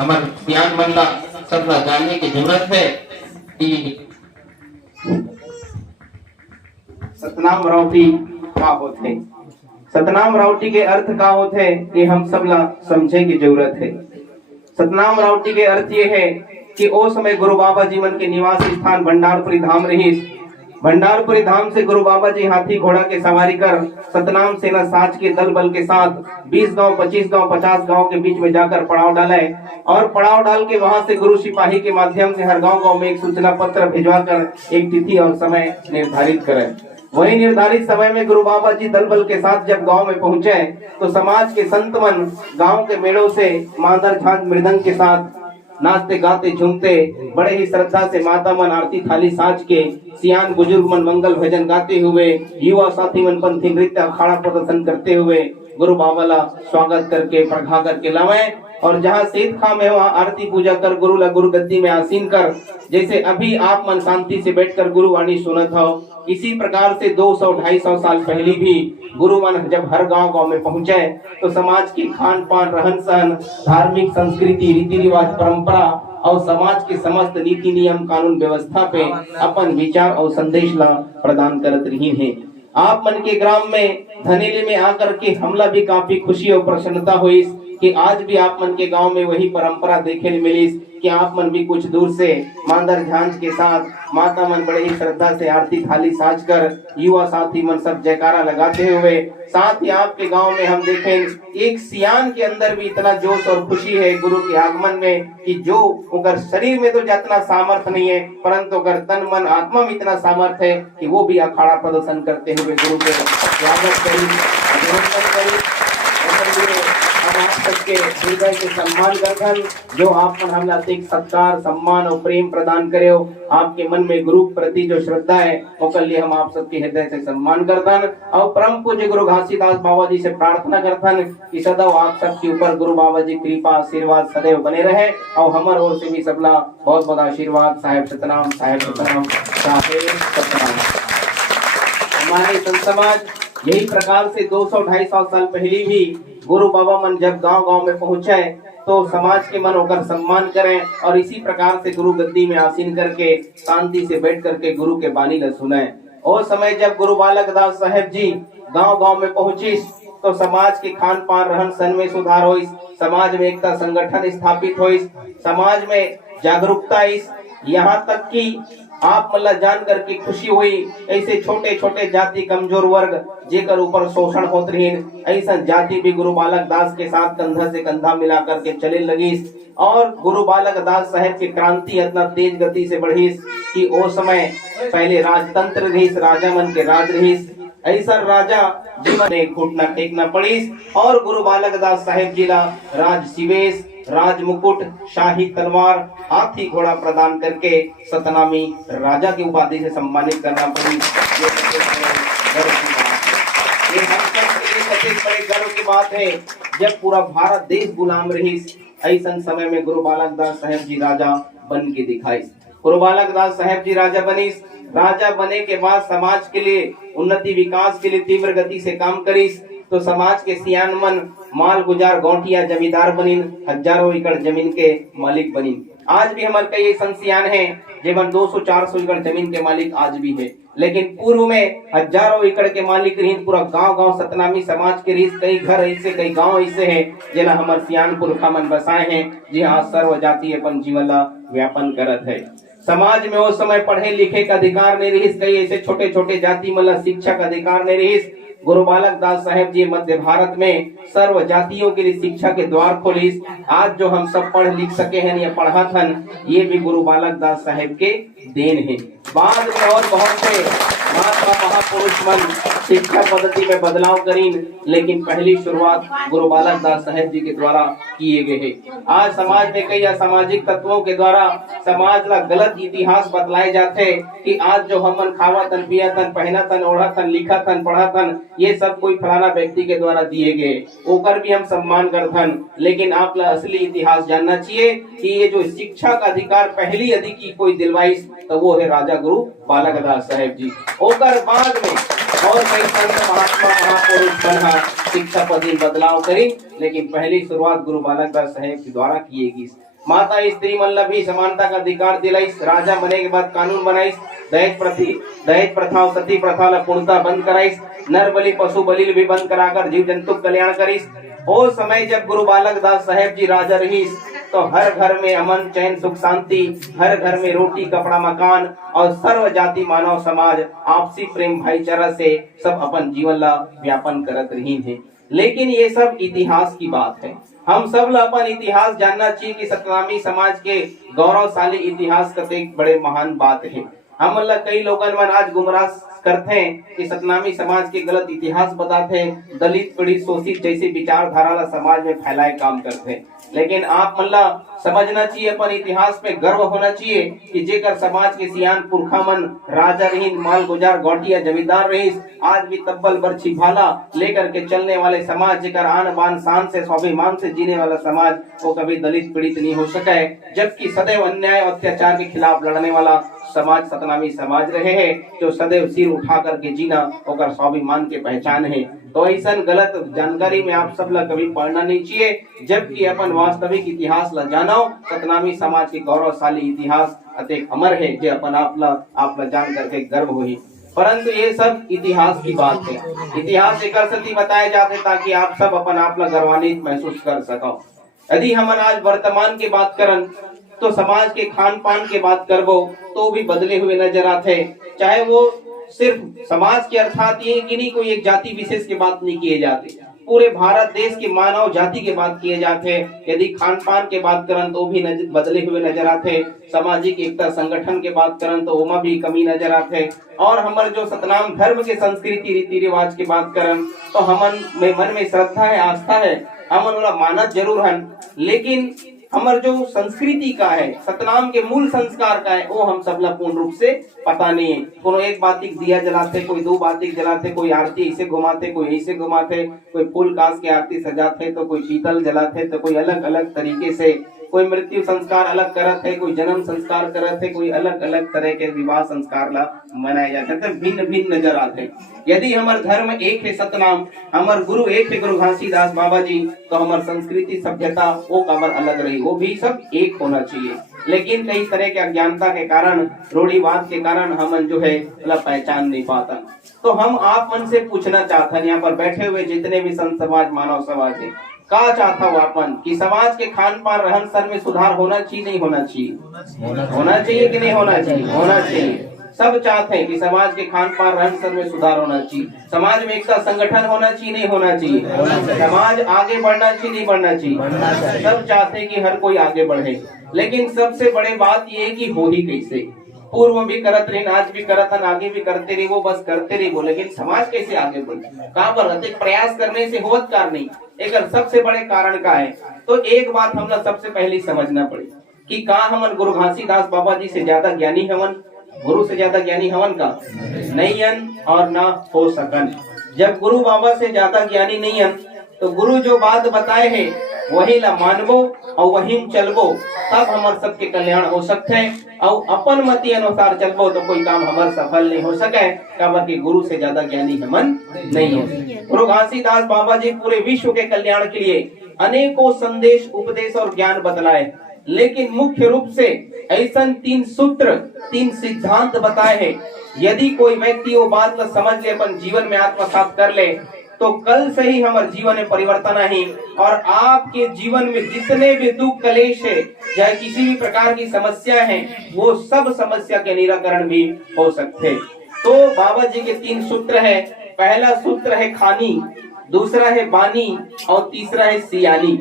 हमारे सियान बंदा सब जानने की जरूरत है कि सतनाम राउटी का होते। सतनाम राउटी के अर्थ का होते ये हम सब ला समझे की जरूरत है। सतनाम राउटी के अर्थ ये है कि ओ समय गुरु बाबा जी मन के निवास स्थान भंडारपुरी धाम रही। भंडारपुरी धाम से गुरु बाबा जी हाथी घोड़ा के सवारी कर सतनाम सेना साज के दल बल के साथ 20 गांव 25 गांव 50 गांव के बीच में जाकर पड़ाव डाले और पड़ाव डाल के वहां से गुरु सिपाही के माध्यम से हर गांव में एक सूचना पत्र भिजवा कर एक तिथि और समय निर्धारित करें। वही निर्धारित समय में गुरु बाबा जी दल बल के साथ जब गांव में पहुंचे तो समाज के संत मन गांव के मेड़ों से मादर झांझ मृदंग के साथ नाचते गाते झूमते बड़े ही श्रद्धा से माता मन आरती थाली साज के सियान बुजुर्ग मन मंगल भजन गाते हुए युवा साथी मन पंथी नृत्य अखाड़ा प्रदर्शन करते हुए गुरु बाबा ला स्वागत करके प्रखा करके लावे और जहाँ सेत खाम है वहाँ आरती पूजा कर गुरु ला गुरु गद्दी में आसीन कर जैसे अभी आप मन शांति से बैठकर गुरु वाणी सुनत हो इसी प्रकार से 200-250 साल पहले भी गुरु मन जब हर गांव में पहुंचे तो समाज की खान पान रहन सहन धार्मिक संस्कृति रीति रिवाज परंपरा और समाज के समस्त नीति नियम कानून व्यवस्था पे अपन विचार और संदेश ला प्रदान करत रही है। आप मन के ग्राम में धनेले में आकर के हमला भी काफी खुशी और प्रसन्नता हुई कि आज भी आप मन के गांव में वही परंपरा देखे मिली कि आप मन भी कुछ दूर से मांदर झांझ के साथ माता मन बड़े ही श्रद्धा से आरती थाली साज कर युवा साथी मन सब जयकारा लगाते हुए साथ ही आपके गांव में हम देखें एक सियान के अंदर भी इतना जोश और खुशी है गुरु के आगमन में कि जो अगर शरीर में तो जितना सामर्थ्य नहीं है परंतु अगर तन मन आत्मा में इतना सामर्थ्य है कि वो भी अखाड़ा प्रदर्शन करते हुए गुरु के स्वागत करें आप सबके हृदय के सम्मान करथन जो आप मन हमला एक सत्कार सम्मान और प्रेम प्रदान करे हो आपके मन में गुरु प्रति जो श्रद्धा है ओकर लिए हम आप सबके हृदय से सम्मान करथन और परम पूज्य गुरु घासीदास बाबा जी से प्रार्थना करथन कि सदैव आप सबके ऊपर गुरु बाबा जी कृपा आशीर्वाद सदैव बने रहे और हमार ओर से भी सबला बहुत बहुत आशीर्वाद। साहेब सतनाम साहेब सतनाम साहेब सतनाम। हमारे संत समाज यही प्रकार से 200-250 साल पहले भी गुरु बाबा मन जब गांव में पहुंचे तो समाज के मन होकर सम्मान करें और इसी प्रकार से गुरु गद्दी में आसीन करके शांति से बैठ करके गुरु के बानी ल सुने। और समय जब गुरु बालक दास साहेब जी गांव में पहुंची तो समाज के खान पान रहन सहन में सुधार हुई, समाज में एकता संगठन स्थापित हुई, समाज में जागरूकता यहाँ तक कि आप मतलब जान करके खुशी हुई ऐसे छोटे छोटे जाति कमजोर वर्ग जेकर ऊपर शोषण होते रही ऐसा जाति भी गुरु बालक दास के साथ कंधा से कंधा मिला करके चले लगी और गुरु बालक दास साहेब की क्रांति इतना तेज गति से बढ़ी कि वो समय पहले राजतंत्र रही राजा मन के राज रही ऐसा राजा जिन्हें घुटना टेकना पड़ी और गुरु बालक दास साहेब जी ला राज सिवेश राज मुकुट शाही तलवार हाथी घोड़ा प्रदान करके सतनामी राजा की उपाधि से सम्मानित करना पड़ी। ये हम सबके बड़े गर्व की बात है जब पूरा भारत देश गुलाम रही ऐसा समय में गुरु बालक दास साहेब जी राजा बन के दिखाई। गुरु बालक दास साहेब जी राजा बनी, राजा बने के बाद समाज के लिए उन्नति विकास के लिए तीव्र गति से काम करी तो समाज के सियान मन माल गुजार गौटिया जमींदार बनी, हजारों एकड़ जमीन के मालिक बनी। आज भी हमारे कई ऐसा सियान है जीवन 200-400 एकड़ जमीन के मालिक आज भी है, लेकिन पूर्व में हजारों एकड़ के मालिक रही पूरा गांव सतनामी समाज के रही कई घर ऐसे कई गांव ऐसे हैं जिन्हें हमारे सियान पुरखा मन बसाए हैं जी हाँ सर्व जाति अपन जीवन ला व्यापन करत है। समाज में उस समय पढ़े लिखे का अधिकार नहीं रही, कई ऐसे छोटे छोटे जाति मतलब शिक्षा का अधिकार नहीं रही। गुरु बालक दास साहेब जी मध्य भारत में सर्व जातियों के लिए शिक्षा के द्वार खोली। आज जो हम सब पढ़ लिख सके हैं या पढ़ा थन ये भी गुरु बालक दास साहेब के देन है। बाद में और बहुत से महात्मा महापुरुष मन शिक्षा पद्धति में बदलाव करी, लेकिन पहली शुरुआत गुरु बालक दास साहेब जी के द्वारा किए गए हैं। आज समाज में कई असामाजिक तत्वों के द्वारा समाज का गलत इतिहास बतलाए जाते कि आज जो हमन खावतन पियतन पहनतन ओढ़तन लिखतन पढ़तन ये सब कोई फलाना व्यक्ति के द्वारा दिए गए ओकर भी हम सम्मान करथन, लेकिन आप ला असली इतिहास जानना चाहिए कि ये जो शिक्षा का अधिकार पहली अधिक कोई दिलवाई तो वो है राजा गुरु बालक दास साहेब जी। ओकर बाद में और कई संत महात्मा महापुरुष बना शिक्षा पद्धति बदलाव करी, लेकिन पहली शुरुआत गुरु बालक दास साहेब के द्वारा किएगी। माता स्त्री मतलब भी समानता का अधिकार दिलाइस, राजा बने के बाद कानून बनाइस, दहेज प्रथा और सती प्रथा ला पूर्णतः बंद कराइस, नर बलि पशु बलि भी बंद कराकर जीव जंतु कल्याण करिस। वो समय जब गुरु बालक दास साहेब जी राजा रहीस तो हर घर में अमन चैन सुख शांति, हर घर में रोटी कपड़ा मकान और सर्व जाति मानव समाज आपसी प्रेम भाईचारा से सब अपन जीवन ला व्यापन करत रही है। लेकिन ये सब इतिहास की बात है। हम सब ला अपन इतिहास जानना चाहिए कि सतनामी समाज के गौरवशाली इतिहास कते बड़े महान बात है। हम मतलब कई लोगन मन आज गुमराह करते हैं कि सतनामी समाज के गलत इतिहास बताते हैं, दलित पीड़ित शोषित जैसे विचारधारा ला समाज में फैलाए काम करते हैं। लेकिन आप मतलब समझना चाहिए, अपन इतिहास पे गर्व होना चाहिए कि जेकर समाज के सियान पुरखा मन राजा रहीन, माल गुजार गौटिया जमींदार रहीस, आज भी तब्बल बरछी भाला लेकर के चलने वाले समाज, जेकर आन बान शान से स्वाभिमान से जीने वाला समाज, वो कभी दलित पीड़ित नहीं हो सका है। जबकि सदैव अन्याय और अत्याचार के खिलाफ लड़ने वाला समाज सतनामी समाज रहे हैं, जो सदैव सिर उठा करके जीना और स्वाभिमान के पहचान है। तो ऐसा गलत जानकारी में आप सब ला कभी पढ़ना नहीं चाहिए, जबकि अपन वास्तविक इतिहास ला जानो। सतनामी समाज के गौरवशाली इतिहास अत्यंत अमर है, जो अपन आप ला जान करके गर्व हुई। परंतु ये सब इतिहास की बात है। इतिहास एक सती बताए जाते ताकि आप सब अपन आप ला गर्वान्वित महसूस कर सको। यदि हम आज वर्तमान की बात करन तो समाज के खान पान के बात करबो तो भी बदले हुए नजर आते, चाहे वो सिर्फ समाज के अर्थात ये कि नहीं कोई एक जाति विशेष की बात नहीं किए जाते, पूरे भारत देश की मानव जाति के बात किए जाते। यदि खान पान के बात करन तो भी बदले हुए नजर आते, सामाजिक एकता संगठन के बात करन तो ओमा भी कमी नजर आते, और हमारे जो सतनाम धर्म के संस्कृति रीति रिवाज की बात करन तो हमन में मन में श्रद्धा है, आस्था है, हमन वाला मानत जरूर हन, लेकिन हमार जो संस्कृति का है, सतनाम के मूल संस्कार का है, वो हम सब ला पूर्ण रूप से पता नहीं है। कोनो एक बातिक दिया जलाते, कोई दो बातिक जलाते, कोई आरती ऐसे घुमाते, कोई ऐसे घुमाते, कोई फूल कास के आरती सजाते, तो कोई पीतल जलाते, तो कोई अलग अलग तरीके से, कोई मृत्यु संस्कार अलग करत है, कोई जन्म संस्कार करत है, कोई अलग अलग तरह के विवाह संस्कार ला मनाए जाते हैं, भिन्न भिन्न नजर आते हैं। यदि हमार धर्म एक है सतनाम, हमार गुरु एक है गुरु घासीदास बाबा जी, तो हमार संस्कृति सभ्यता वो कमर अलग रही, वो भी सब एक होना चाहिए। लेकिन कई तरह के अज्ञानता के कारण, रूढ़िवाद के कारण हमन जो है मतलब पहचान नहीं पाता। तो हम आप मन से पूछना चाहते हैं, यहाँ पर बैठे हुए जितने भी संत समाज मानव समाज है, का चाहता हूँ अपन कि समाज के खान पान रहन सहन में सुधार होना चाहिए नहीं होना चाहिए? होना चाहिए कि नहीं होना चाहिए? होना चाहिए। सब चाहते हैं कि समाज के खान पान रहन सहन में सुधार होना चाहिए, समाज में एकता संगठन होना चाहिए नहीं होना चाहिए, समाज आगे बढ़ना चाहिए नहीं बढ़ना चाहिए। सब चाहते हैं कि हर कोई आगे बढ़े, लेकिन सबसे बड़े बात ये है कि हो ही कैसे। पूर्व भी करत रही, आज भी करत हन, आगे भी करते रही, वो बस करते रही वो, लेकिन समाज कैसे आगे बढ़े? कहाँ पर रहते? प्रयास करने से होत कार नहीं। एक सबसे बड़े कारण का है, तो एक बात हम लोग सबसे पहले समझना पड़े कि का हमन गुरु घासीदास बाबा जी से ज्यादा ज्ञानी हवन? गुरु से ज्यादा ज्ञानी हवन का नहीं हन और ना हो सकन। जब गुरु बाबा से ज्यादा ज्ञानी नहीं हन तो गुरु जो बात बताए हैं वही ला मानबो और वही चलबो, तब हमार सबके कल्याण हो सकते हैं। और अपन मति अनुसार चलबो तो कोई काम हमार सफल नहीं हो सके, कि गुरु से ज्यादा ज्ञानी हमन नहीं है। गुरु घासीदास बाबा जी पूरे विश्व के कल्याण के लिए अनेकों संदेश उपदेश और ज्ञान बतलाए, लेकिन मुख्य रूप से ऐसा 3 सूत्र 3 सिद्धांत बताए हैं। यदि कोई व्यक्ति वो बात को समझ ले, अपन जीवन में आत्मसात कर ले, तो कल से ही हमारे जीवन में परिवर्तन है और आपके जीवन में जितने भी दुख कलेश है, चाहे किसी भी प्रकार की समस्या है, वो सब समस्या के निराकरण भी हो सकते। तो बाबा जी के 3 सूत्र है। पहला सूत्र है खानी, दूसरा है बानी और तीसरा है सियानी।